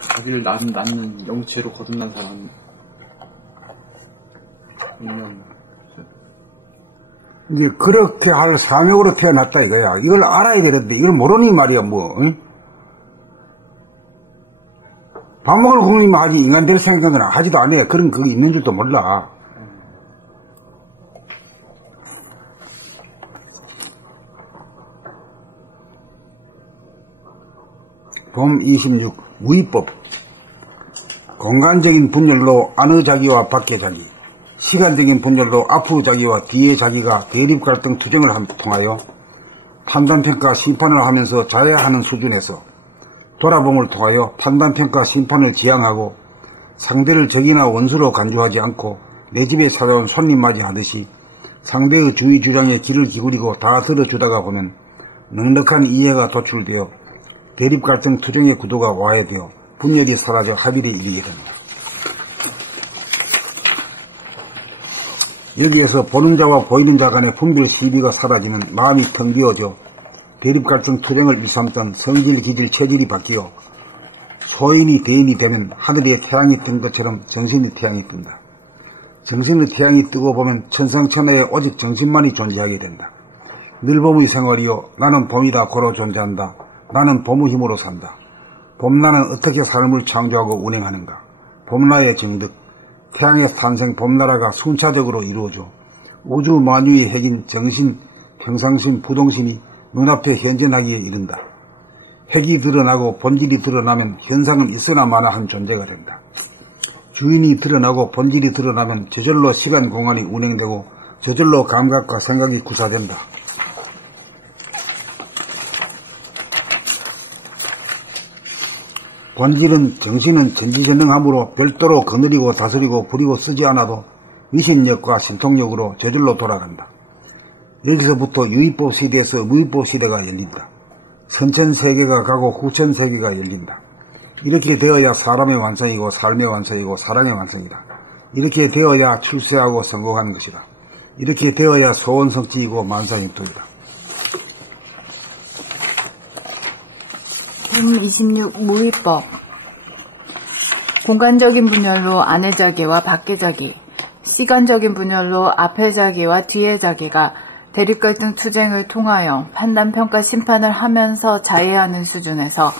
자기를 낳는 영체로 거듭난 사람 이제 그렇게 할 사명으로 태어났다 이거야. 이걸 알아야 되는데 이걸 모르니 말이야 뭐. 응? 밥 먹을 국민만 하지 인간 될 생각은 하지도 않아. 그런 그게 있는 줄도 몰라. 봄 26 무위법. 공간적인 분열로 안의 자기와 밖의 자기, 시간적인 분열로 앞의 자기와 뒤의 자기가 대립 갈등 투쟁을 통하여 판단평가 심판을 하면서 자해하는 수준에서 돌아봄을 통하여 판단평가 심판을 지향하고 상대를 적이나 원수로 간주하지 않고 내 집에 찾아온 손님 맞이하듯이 상대의 주의 주장에 귀를 기울이고 다 들어주다가 보면 넉넉한 이해가 도출되어 대립 갈등 투쟁의 구도가 와해되어 분열이 사라져 합의를 이루게 됩니다. 여기에서 보는 자와 보이는 자 간의 분별 시비가 사라지면 마음이 텅 비어져 대립 갈등 투쟁을 일삼던 성질, 기질, 체질이 바뀌어 소인이 대인이 되면 하늘에 태양이 뜬 것처럼 정신의 태양이 뜬다. 정신의 태양이 뜨고 보면 천상천하에 오직 정신만이 존재하게 된다. 늘 봄의 생활이요 나는 봄이다 고로 존재한다. 나는 봄의 힘으로 산다. 봄나는 어떻게 삶을 창조하고 운행하는가. 봄나의 정득, 태양의 탄생 봄나라가 순차적으로 이루어져 우주 만유의 핵인 정신, 평상심, 부동심이 눈앞에 현존하기에 이른다. 핵이 드러나고 본질이 드러나면 현상은 있으나 마나한 존재가 된다. 주인이 드러나고 본질이 드러나면 저절로 시간 공간이 운행되고 저절로 감각과 생각이 구사된다. 본질은 정신은 전지전능함으로 별도로 거느리고 다스리고 부리고 쓰지 않아도 위신력과 신통력으로 저절로 돌아간다. 여기서부터 유의법 시대에서 무의법 시대가 열린다. 선천세계가 가고 후천세계가 열린다. 이렇게 되어야 사람의 완성이고 삶의 완성이고 사랑의 완성이다. 이렇게 되어야 출세하고 성공하는 것이다. 이렇게 되어야 소원성취이고 만사형통이다. 26 무위법. 공간적인 분열로 안의 자기와 밖의 자기, 시간적인 분열로 앞의 자기와 뒤의 자기가 대립갈등 투쟁을 통하여 판단, 평가, 심판을 하면서 자해하는 수준에서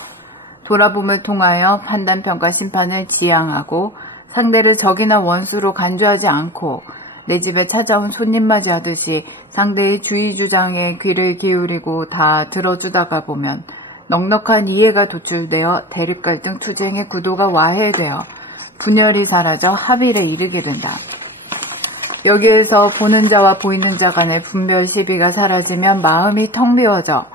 돌아봄을 통하여 판단, 평가, 심판을 지향하고 상대를 적이나 원수로 간주하지 않고 내 집에 찾아온 손님 맞이하듯이 상대의 주의 주장에 귀를 기울이고 다 들어주다가 보면 넉넉한 이해가 도출되어 대립갈등 투쟁의 구도가 와해되어 분열이 사라져 합의를 이루게 된다. 여기에서 보는 자와 보이는 자 간의 분별 시비가 사라지면 마음이 텅 비어져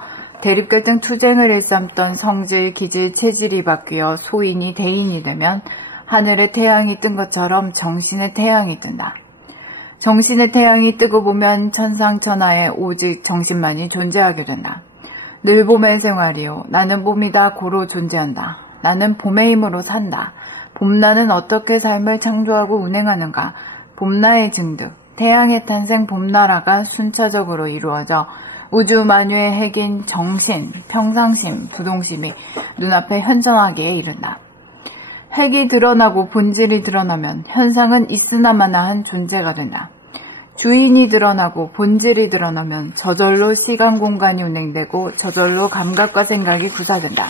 대립갈등 투쟁을 일삼던 성질, 기질, 체질이 바뀌어 소인이 대인이 되면 하늘에 태양이 뜬 것처럼 정신의 태양이 뜬다. 정신의 태양이 뜨고 보면 천상천하에 오직 정신만이 존재하게 된다. 늘 봄의 생활이요. 나는 봄이다 고로 존재한다. 나는 봄의 힘으로 산다. 봄나는 어떻게 삶을 창조하고 운행하는가. 봄나의 증득, 태양의 탄생 봄나라가 순차적으로 이루어져 우주 만유의 핵인 정신, 평상심, 부동심이 눈앞에 현존하기에 이른다. 핵이 드러나고 본질이 드러나면 현상은 있으나마나한 존재가 된다. 주인이 드러나고 본질이 드러나면 저절로 시간 공간이 운행되고 저절로 감각과 생각이 구사된다.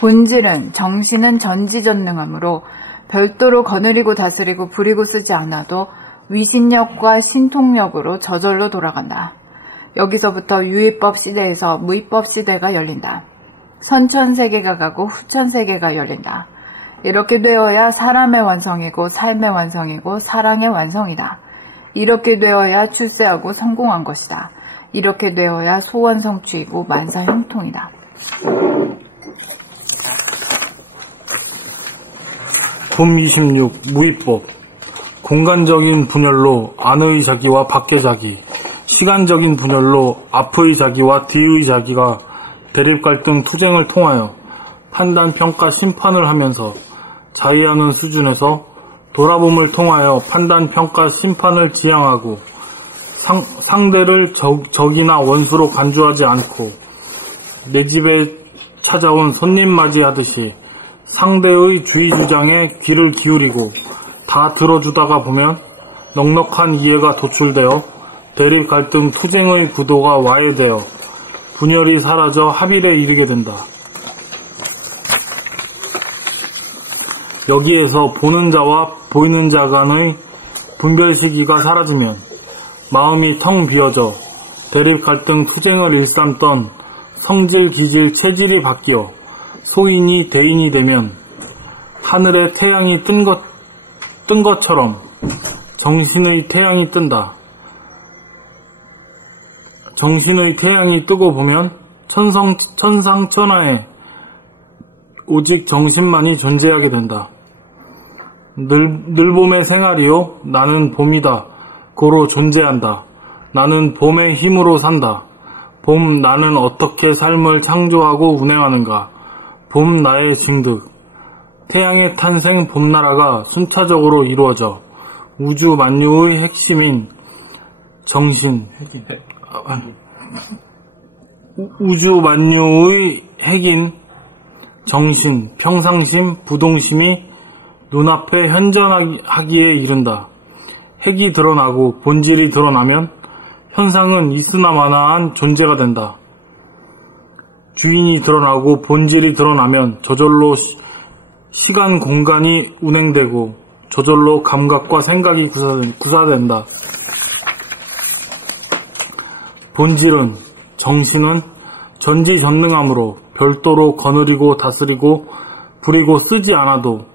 본질은 정신은 전지전능하므로 별도로 거느리고 다스리고 부리고 쓰지 않아도 위신력과 신통력으로 저절로 돌아간다. 여기서부터 유의법 시대에서 무의법 시대가 열린다. 선천세계가 가고 후천세계가 열린다. 이렇게 되어야 사람의 완성이고 삶의 완성이고 사랑의 완성이다. 이렇게 되어야 출세하고 성공한 것이다. 이렇게 되어야 소원 성취이고 만사 형통이다. 봄 26 무위법. 공간적인 분열로 안의 자기와 밖의 자기, 시간적인 분열로 앞의 자기와 뒤의 자기가 대립갈등 투쟁을 통하여 판단, 평가, 심판을 하면서 자해하는 수준에서 돌아봄을 통하여 판단, 평가, 심판을 지향하고 상대를 적이나 원수로 간주하지 않고 내 집에 찾아온 손님 맞이하듯이 상대의 주의주장에 귀를 기울이고 다 들어주다가 보면 넉넉한 이해가 도출되어 대립 갈등 투쟁의 구도가 와해되어 분열이 사라져 합일에 이르게 된다. 여기에서 보는 자와 보이는 자 간의 분별 시기가 사라지면 마음이 텅 비어져 대립 갈등 투쟁을 일삼던 성질, 기질, 체질이 바뀌어 소인이 대인이 되면 하늘에 태양이 뜬 것처럼 정신의 태양이 뜬다. 정신의 태양이 뜨고 보면 천상천하에 오직 정신만이 존재하게 된다. 늘 봄의 생활이요 나는 봄이다 고로 존재한다. 나는 봄의 힘으로 산다. 봄 나는 어떻게 삶을 창조하고 운행하는가. 봄 나의 징득. 태양의 탄생 봄나라가 순차적으로 이루어져 우주 만유의 핵심인 정신, 우주 만유의 핵인 정신, 평상심, 부동심이 눈앞에 현존하기에 이른다. 핵이 드러나고 본질이 드러나면 현상은 있으나마나한 존재가 된다. 주인이 드러나고 본질이 드러나면 저절로 시간 공간이 운행되고 저절로 감각과 생각이 구사된다. 본질은 정신은 전지전능함으로 별도로 거느리고 다스리고 부리고 쓰지 않아도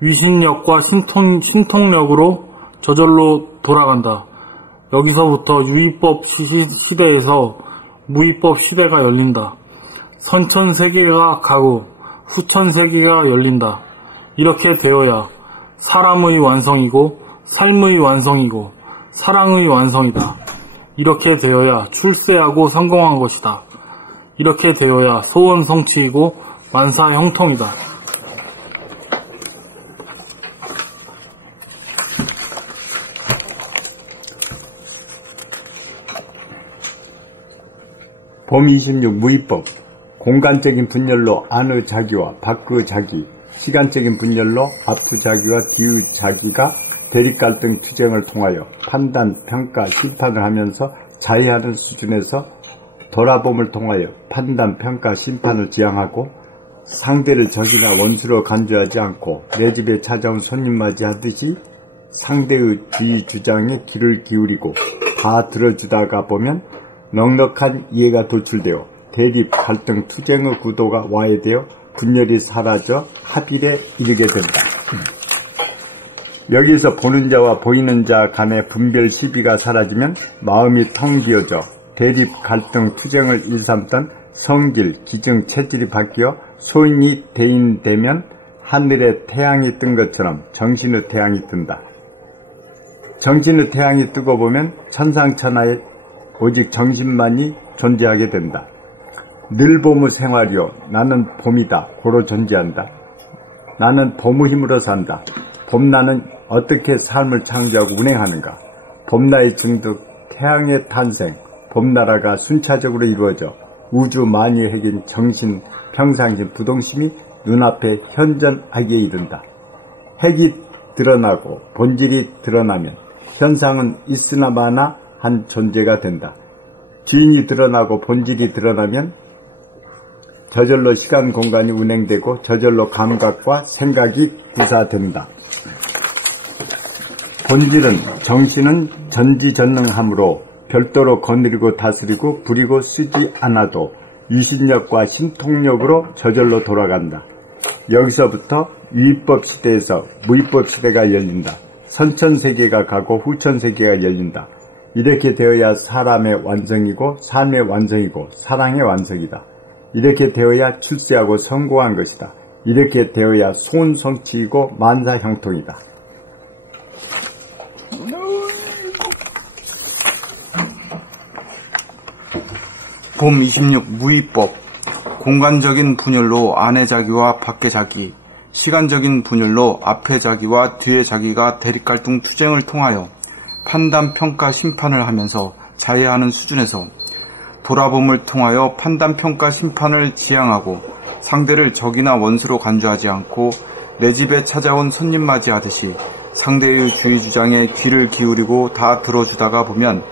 위신력과 신통력으로 저절로 돌아간다. 여기서부터 유의법 시대에서 무의법 시대가 열린다. 선천세계가 가고 후천세계가 열린다. 이렇게 되어야 사람의 완성이고 삶의 완성이고 사랑의 완성이다. 이렇게 되어야 출세하고 성공한 것이다. 이렇게 되어야 소원 성취이고 만사 형통이다. 봄 26 무의법. 공간적인 분열로 안의 자기와 밖의 자기, 시간적인 분열로 앞의 자기와 뒤의 자기가 대립갈등 투쟁을 통하여 판단, 평가, 심판을 하면서 자해하는 수준에서 돌아봄을 통하여 판단, 평가, 심판을 지향하고 상대를 적이나 원수로 간주하지 않고 내 집에 찾아온 손님 맞이하듯이 상대의 주의 주장에 귀를 기울이고 다 들어주다가 보면 넉넉한 이해가 도출되어 대립, 갈등, 투쟁의 구도가 와해되어 분열이 사라져 합일에 이르게 된다. 여기서 보는 자와 보이는 자 간의 분별 시비가 사라지면 마음이 텅 비어져 대립, 갈등, 투쟁을 일삼던 성질, 기증, 체질이 바뀌어 소인이 대인되면 하늘에 태양이 뜬 것처럼 정신의 태양이 뜬다. 정신의 태양이 뜨고 보면 천상천하에 오직 정신만이 존재하게 된다. 늘 봄의 생활이요 나는 봄이다 고로 존재한다. 나는 봄의 힘으로 산다. 봄나는 어떻게 삶을 창조하고 운행하는가. 봄나의 증득, 태양의 탄생, 봄나라가 순차적으로 이루어져 우주 만유의 핵인 정신, 평상심, 부동심이 눈앞에 현존하기에 이른다. 핵이 드러나고 본질이 드러나면 현상은 있으나 마나 한 존재가 된다. 주인이 드러나고 본질이 드러나면 저절로 시간 공간이 운행되고 저절로 감각과 생각이 구사된다. 본질은 정신은 전지전능함으로 별도로 거느리고 다스리고 부리고 쓰지 않아도 유신력과 신통력으로 저절로 돌아간다. 여기서부터 유의법 시대에서 무의법 시대가 열린다. 선천세계가 가고 후천세계가 열린다. 이렇게 되어야 사람의 완성이고 삶의 완성이고 사랑의 완성이다. 이렇게 되어야 출세하고 성공한 것이다. 이렇게 되어야 소원 성취이고 만사 형통이다. 봄 26 무의법. 공간적인 분열로 안의 자기와 밖의 자기, 시간적인 분열로 앞의 자기와 뒤의 자기가 대립갈등 투쟁을 통하여 판단, 평가, 심판을 하면서 자해하는 수준에서 돌아봄을 통하여 판단, 평가, 심판을 지향하고 상대를 적이나 원수로 간주하지 않고 내 집에 찾아온 손님 맞이하듯이 상대의 주의 주장에 귀를 기울이고 다 들어주다가 보면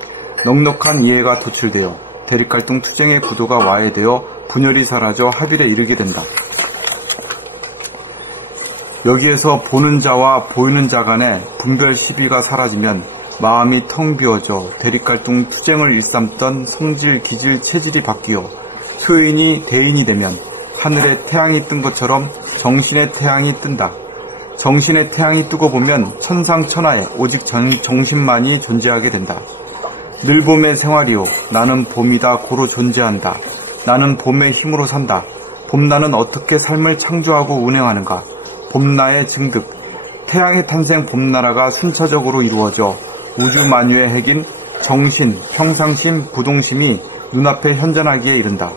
넉넉한 이해가 도출되어 대립갈등 투쟁의 구도가 와해되어 분열이 사라져 합일에 이르게 된다. 여기에서 보는 자와 보이는 자 간의 분별 시비가 사라지면 마음이 텅 비어져 대립갈등 투쟁을 일삼던 성질, 기질, 체질이 바뀌어 소인이 대인이 되면 하늘에 태양이 뜬 것처럼 정신의 태양이 뜬다. 정신의 태양이 뜨고 보면 천상천하에 오직 정신만이 존재하게 된다. 늘 봄의 생활이요 나는 봄이다 고로 존재한다. 나는 봄의 힘으로 산다. 봄나는 어떻게 삶을 창조하고 운행하는가. 봄나의 증득, 태양의 탄생 봄나라가 순차적으로 이루어져 우주 만유의 핵인 정신, 평상심, 부동심이 눈앞에 현존하기에 이른다.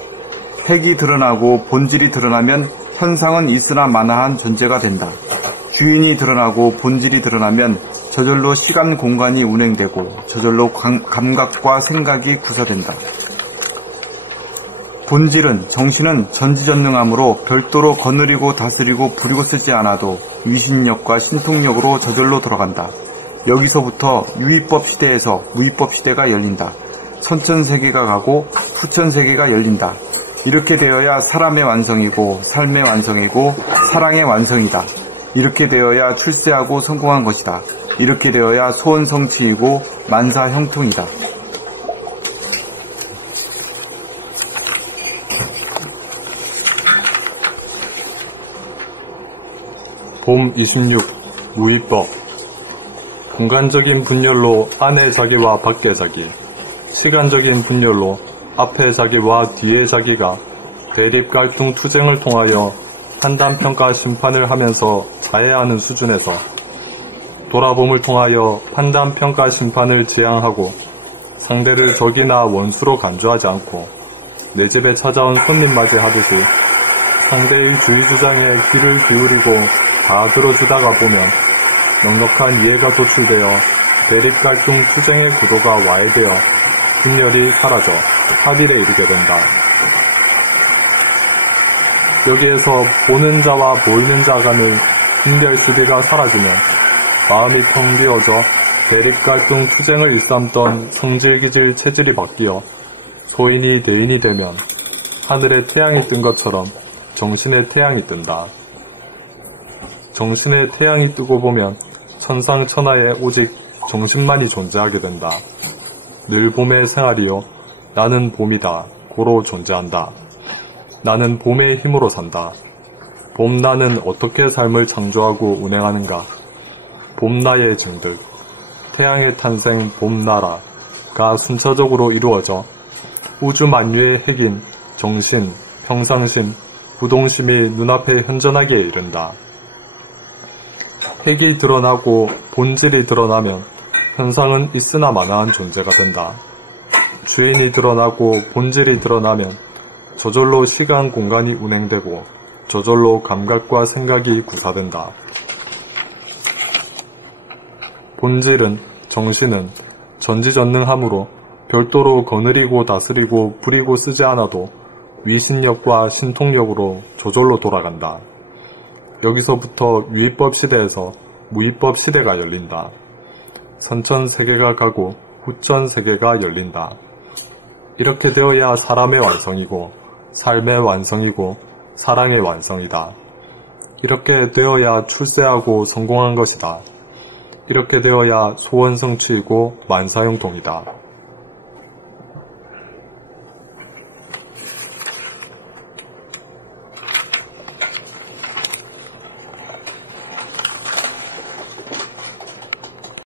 핵이 드러나고 본질이 드러나면 현상은 있으나 마나한 존재가 된다. 주인이 드러나고 본질이 드러나면 저절로 시간 공간이 운행되고 저절로 감각과 생각이 구사된다. 본질은 정신은 전지전능함으로 별도로 거느리고 다스리고 부리고 쓰지 않아도 위신력과 신통력으로 저절로 돌아간다. 여기서부터 유의법 시대에서 무의법 시대가 열린다. 선천세계가 가고 후천세계가 열린다. 이렇게 되어야 사람의 완성이고 삶의 완성이고 사랑의 완성이다. 이렇게 되어야 출세하고 성공한 것이다. 이렇게 되어야 소원성취이고 만사형통이다. 봄 26 무의법 공간적인 분열로 안의 자기와 밖의 자기, 시간적인 분열로 앞의 자기와 뒤의 자기가 대립 갈등 투쟁을 통하여 판단평가 심판을 하면서 자해하는 수준에서 돌아봄을 통하여 판단평가 심판을 지향하고 상대를 적이나 원수로 간주하지 않고 내 집에 찾아온 손님 맞이하듯이 상대의 주의 주장에 귀를 기울이고 다 들어주다가 보면 넉넉한 이해가 도출되어 대립 갈등 투쟁의 구도가 와해되어 분열이 사라져 합일에 이르게 된다. 여기에서 보는 자와 보이는 자 간의 분별 시비가 사라지면 마음이 텅 비어져 대립 갈등 투쟁을 일삼던 성질, 기질, 체질이 바뀌어 소인이 대인이 되면 하늘에 태양이 뜬 것처럼 정신의 태양이 뜬다. 정신의 태양이 뜨고 보면 천상천하에 오직 정신만이 존재하게 된다. 늘 봄의 생활이요 나는 봄이다 고로 존재한다. 나는 봄의 힘으로 산다. 봄나는 어떻게 삶을 창조하고 운행하는가. 봄나의 증득, 태양의 탄생 봄나라가 순차적으로 이루어져 우주 만유의 핵인 정신, 평상심, 부동심이 눈앞에 현존하기에 이른다. 핵이 드러나고 본질이 드러나면 현상은 있으나 마나한 존재가 된다. 주인이 드러나고 본질이 드러나면 저절로 시간 공간이 운행되고 저절로 감각과 생각이 구사된다. 본질은 정신은 전지전능함으로 별도로 거느리고 다스리고 부리고 쓰지 않아도 위신력과 신통력으로 저절로 돌아간다. 여기서부터 유의법 시대에서 무의법 시대가 열린다. 선천세계가 가고 후천세계가 열린다. 이렇게 되어야 사람의 완성이고 삶의 완성이고 사랑의 완성이다. 이렇게 되어야 출세하고 성공한 것이다. 이렇게 되어야 소원성취이고 만사형통이다.